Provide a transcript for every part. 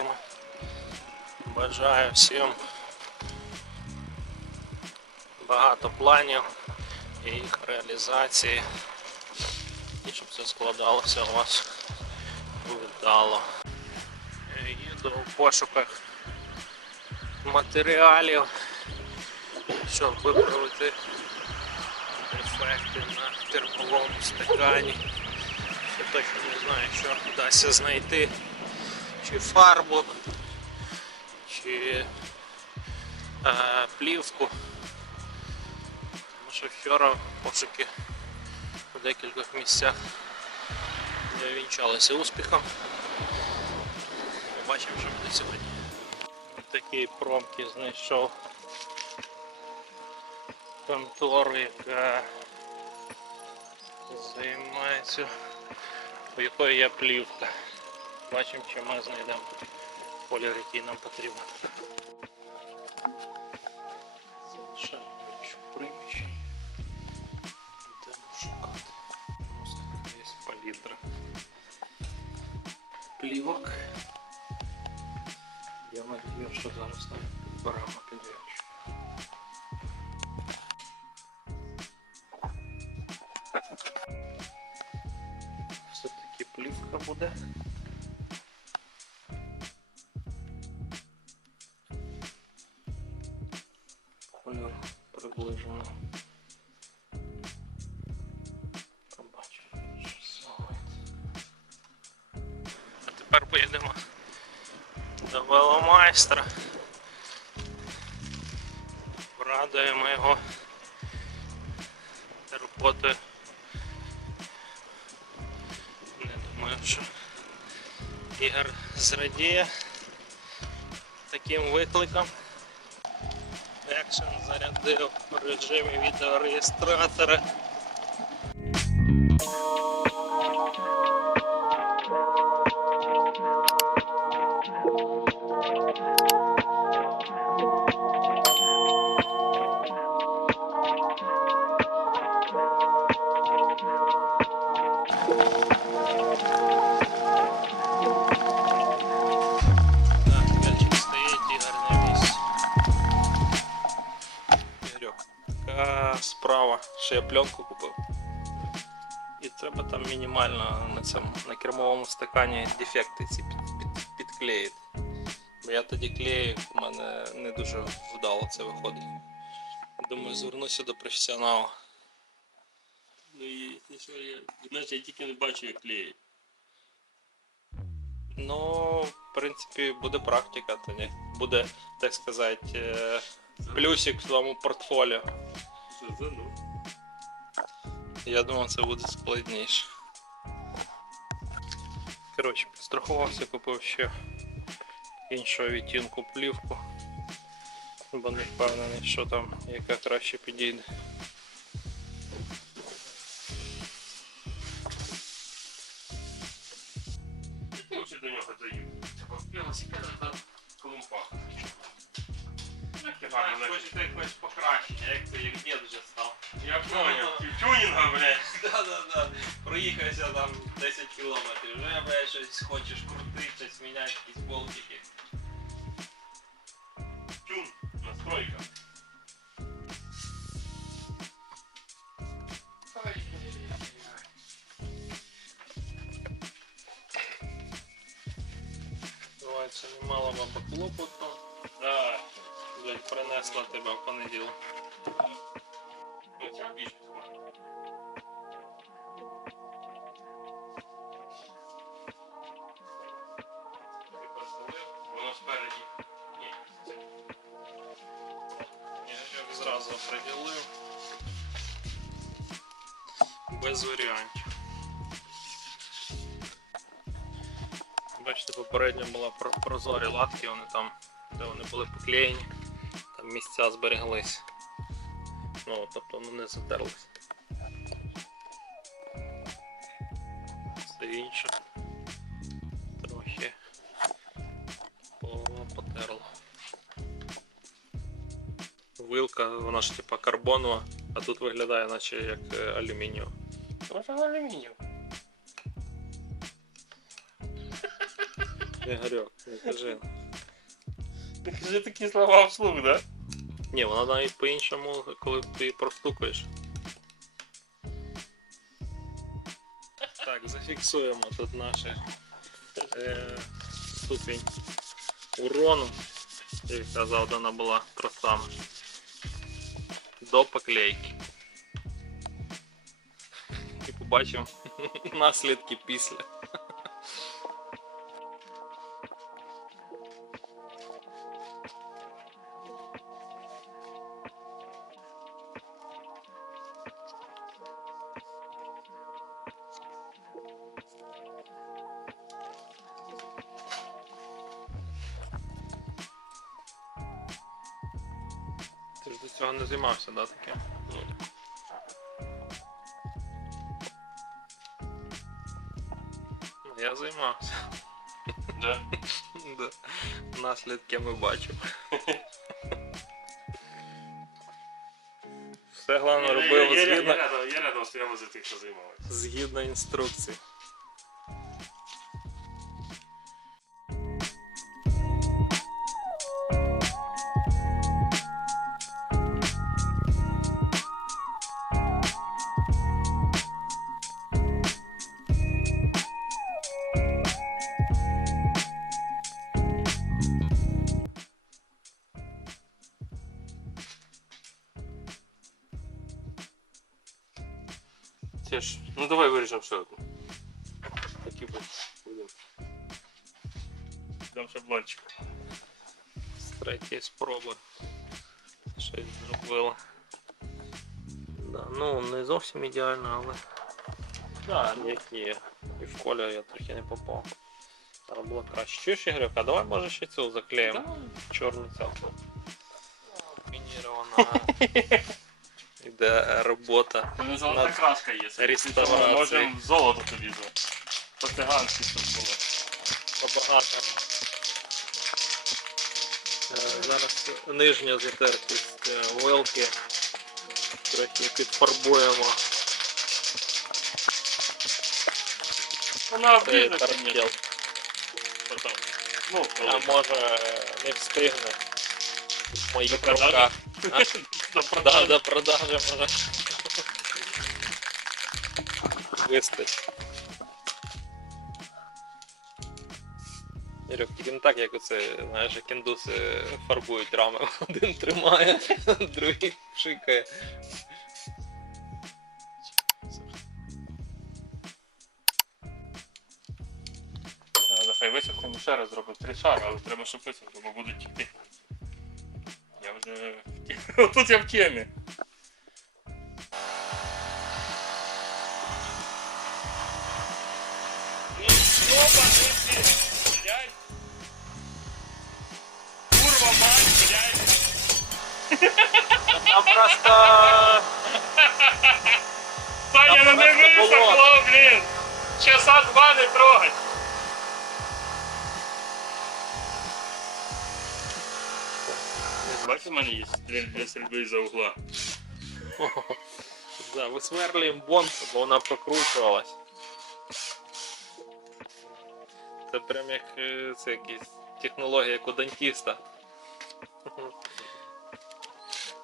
велокарма. Бажаю всім багато планів і їх реалізації. І щоб це складалося у вас вдало. Їду у пошуках матеріалів, щоб виправити дефекти на термовому стакані. Ще точно не знаю, що вдасться знайти. Чи фарбу, чи е, плівку. Тому що вчора пошуки у декількох місцях не вінчалися успіхом. Побачимо, що буде сьогодні. Такі промки знайшов контору, яка займається, у якої є плівка. Бачимо, чи ми знайдемо колір, який нам потрібен. Залишаємо річ в приміщенні. Йдемо шукати. Просто є палітра плівок. Я надію, що зараз нам беремо Кольор. Побачимо, що зробить. А тепер поїдемо до веломайстра. Радуємо його роботою. Не думаю, що Ігор зрадіє таким викликом. Екшен зарядив в режимі відеореєстратора. Так, справа, що я пленку купив. І треба там мінімально на цьому на кермовому стакані дефекти ці під, під, підклеїти. Бо я тоді клею, у мене не дуже вдало це виходить. Думаю, звернуся до професіонала. Ну і що, я, знаєш, я тільки не бачу, як клеїть. Ну, в принципі, буде практика тоді. Буде, так сказати, е, плюсик в твоєму портфоліо. Що ну? Я думав, це буде складніше. Коротше, підстрахувався, купив ще іншого відтінку плівку. Бо не впевнений, що там яка краще підійде. До нього доїв. Велосипед колумпах. Хочете якось покращення, понял. Тюнінга, блядь. Да-да-да. Проїхався там 10 кілометрів. Вже блядь, щось хочеш крутити, щось міняти, якісь болтики. Тюн. Настройка. Давай, це немало баба клопоту. Да. Блять, принесла тебе в понеділок. Я його. Без варіантів. Бачите, попередньо була про- прозорі латки, вони там, де вони були поклеєні, там місця збереглись. Ну, тобто вони не затерлись. Все інше. Трохи по- потерло. Вилка, вона ж типа карбонова, а тут виглядає наче як е, алюмінієва. Може на алюмінію. Ігорьок, не кажи. Ти кажи такі слова вслух, да? Ні, вона навіть по-іншому, коли ти простукаєш. Так, зафіксуємо тут наш е, ступінь урону, яка завдана була тросами. До поклейки. І побачимо наслідки після. Цього не займався, да, таке? Ну. Ну, Я займався. Да. Да. Наслідки ми бачимо. Все головне Я, робив я, я, згідно, я, рядом, я рядом стояв возле тих, хто займався. згідно інструкцій. Це ну давай виріжемо ще одну. Такі будемо. Дам шаблончик. З третьої спроби щось зробили. Да, ну не зовсім ідеально, але. Да, як є. І в колі я трохи не попав. Треба було краще. Чуєш, Ігорюк, а давай може ще цю заклеїмо. Чорну цялку. Комбінірована. Іде робота. У мене Над краска є. реставрацією. Можемо золото тобі за. По-циганськи щоб було. Забагато. Е, Зараз нижня затертість е, велки. Трохи підфарбуємо Вона цей звісно. Потім. Ну, А коли. може е, не встигне в моїх руках. До Да, продажі. до продажі може. Вистачить. Ірок, тільки не так, як оце, знаєш, як індуси фарбують рами. Один тримає, другий пшикає. Хай висохне, ще раз зробив три шари, але треба, щоб висохло, бо будуть тікти. Я вже в темі. Отут я в темі. Ну, ёбаный ты, блядь. Курва мать, блядь. Там просто Саня, ну не просто було. висохло, блін. Часа два не трогать. Бачиш, у мене є стріль для стрільби за угла. да, висверлюємо бонку, бо вона прокручувалась. Це прям як е, це якісь технологія як у дантіста.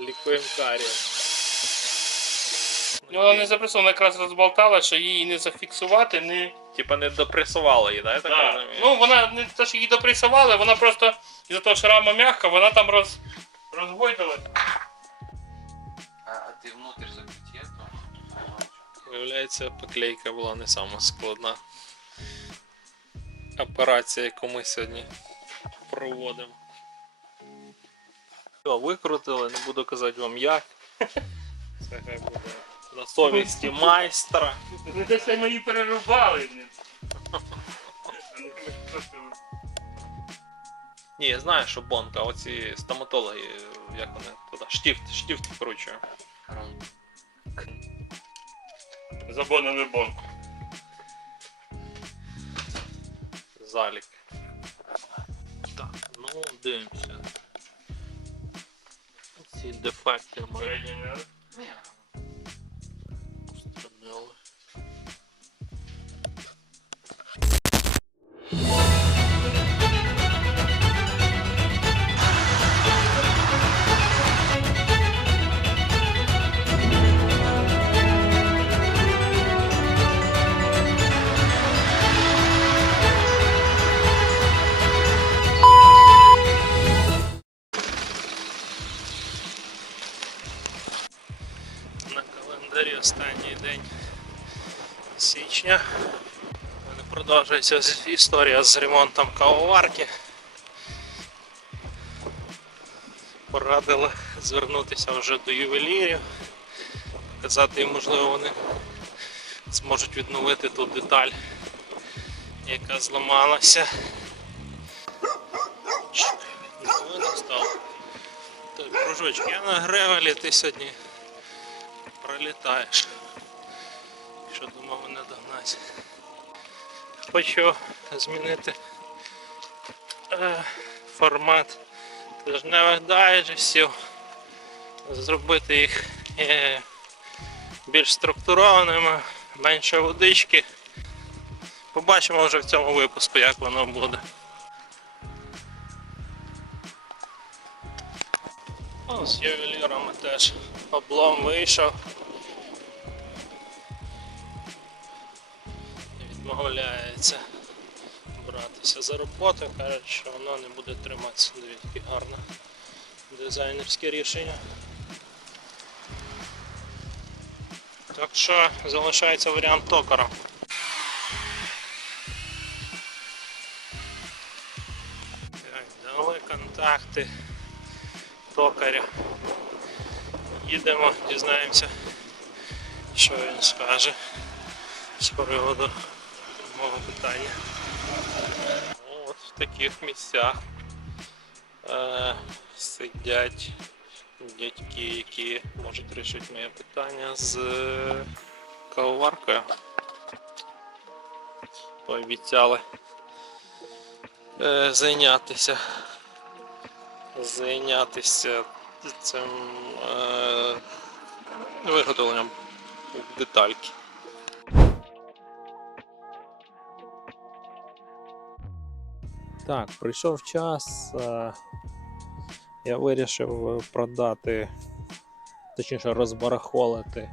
Лікуємо карієс. Ну, вона не запресована, якраз розболтала, що її не зафіксувати, не. Типа не допресували її, да? Я так Да. розумію? Ну, вона не те, що її допресували, вона просто із-за того, що рама м'яка, вона там роз... розгойдалась. А, а ты внутрь закрутил, то Виявляється, поклейка була не сама складна. Операція, яку ми сьогодні проводимо. Все, викрутили, не буду казати вам як. Це хай буде на совісті майстра. Ви десь там її перерубали, Ні, я знаю, що бонка, оці стоматологи, як вони туди, штифт, штифт вкручує. Забонили бонку. Залік. Так, ну дивимося. Ці дефекти ми продовжується історія з ремонтом кавоварки. Порадили звернутися вже до ювелірів, казати їм, можливо, вони зможуть відновити ту деталь, яка зламалася. Не. Так, дружочок, я на гревелі, ти сьогодні пролітаєш. Що думав мене догнати. Хочу змінити е, формат тижневих дайджестів, зробити їх е, більш структурованими, менше водички. Побачимо вже в цьому випуску, як воно буде. З ювелірами теж облом вийшов. Відмовляється братися за роботу, каже, що воно не буде триматися. Дивіться, гарне дизайнерське рішення. Так що залишається варіант токара. Дали контакти токаря. Їдемо, дізнаємося, що він скаже з приводу мого питання. Ну, От в таких місцях е, сидять дядьки, які можуть вирішити моє питання з кавоваркою. Пообіцяли е, зайнятися. Зайнятися цим е, виготовленням детальки. Так, прийшов час. е, Я вирішив продати, точніше розбарахолити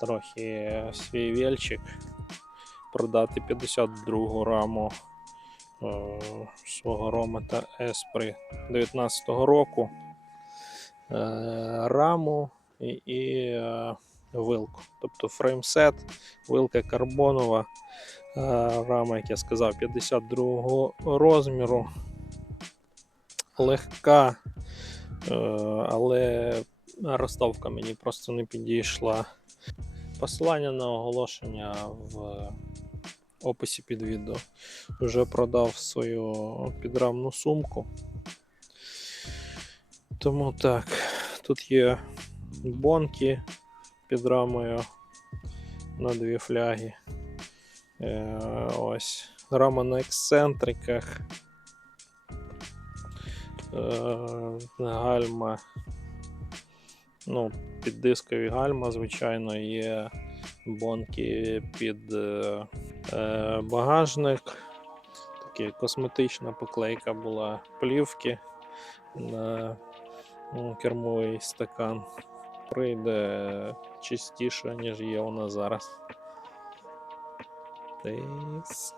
трохи свій вельчик, продати 52 раму е, свого ромота Esprit 19 року. Е, раму і, і е, вилку. Тобто фреймсет, вилка карбонова, е, рама, як я сказав, 52 розміру. Легка, е, але розставка мені просто не підійшла. Посилання на оголошення в описі під відео. Вже продав свою підрамну сумку. Тому так, тут є бонки під рамою на дві фляги. Е, ось. Рама на ексцентриках. Е, гальма. Ну, під дискові гальма, звичайно, є бонки під е, е, багажник. Такі косметична поклейка була плівки на ну, кермовий стакан. Прийде чистіше, ніж є у нас зараз. please.